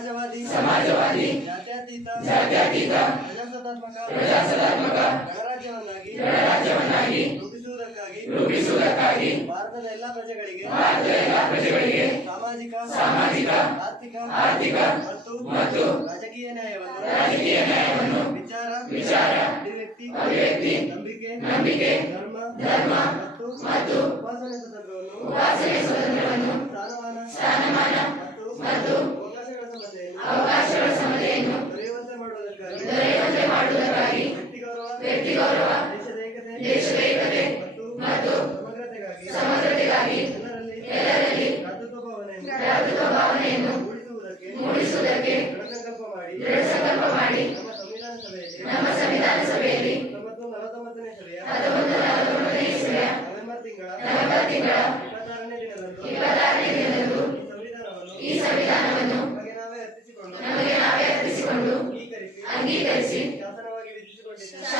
ಸಮಾಜವಾದಿ ಜಾತ್ಯತೀತ ಪ್ರಜಾಸತ್ತಾತ್ಮಕ ಗಣರಾಜ್ಯವನ್ನಾಗಿ ರೂಪಿಸುವುದಕ್ಕಾಗಿ ಭಾರತದ ಎಲ್ಲ ಪ್ರಜೆಗಳಿಗೆ ಸಾಮಾಜಿಕ ಆರ್ಥಿಕ ಮತ್ತು ರಾಜಕೀಯ ನ್ಯಾಯವನ್ನು ವಿಚಾರ ಅಭಿವ್ಯಕ್ತಿ ನಂಬಿಕೆ ಧರ್ಮ ಮತ್ತು ಉಪಾಸನೆ ಸ್ವತಂತ್ರವನ್ನು ಸ್ಥಾನಮಾನ ಮತ್ತು ಅವಕಾಶಗಳ ಸಮತೆಯನ್ನು ದೊರೆಯುವಂತೆ ಮಾಡುವುದಕ್ಕಾಗಿ ವ್ಯಕ್ತಿ ಗೌರವ ದೇಶದ ಏಕತೆ ಮತ್ತು ಸಮಗ್ರತೆಗಾಗಿ ಎಲ್ಲರಲ್ಲಿ ಭ್ರಾತೃತ್ವ ಭಾವನೆಯನ್ನು ಮೂಡಿಸುವುದಕ್ಕೆ ದೃಢ ಸಂಕಲ್ಪ ಮಾಡಿ ನಮ್ಮ ಸಂವಿಧಾನ ಸಭೆಯಲ್ಲಿ 1949ನೇ ಇಸವಿಯ ನವೆಂಬರ್ ತಿಂಗಳ 26ನೇ ದಿನದಂದು ಈ ಸಂವಿಧಾನವನ್ನು ನಮಗೆ ನಾವೇ ಅರ್ಪಿಸಿಕೊಂಡು ಅಂಗೀಕರಿಸಿ ಶಾಸನವಾಗಿ ವಿಧಿಸಿಕೊಂಡಿದ್ದೇವೆ.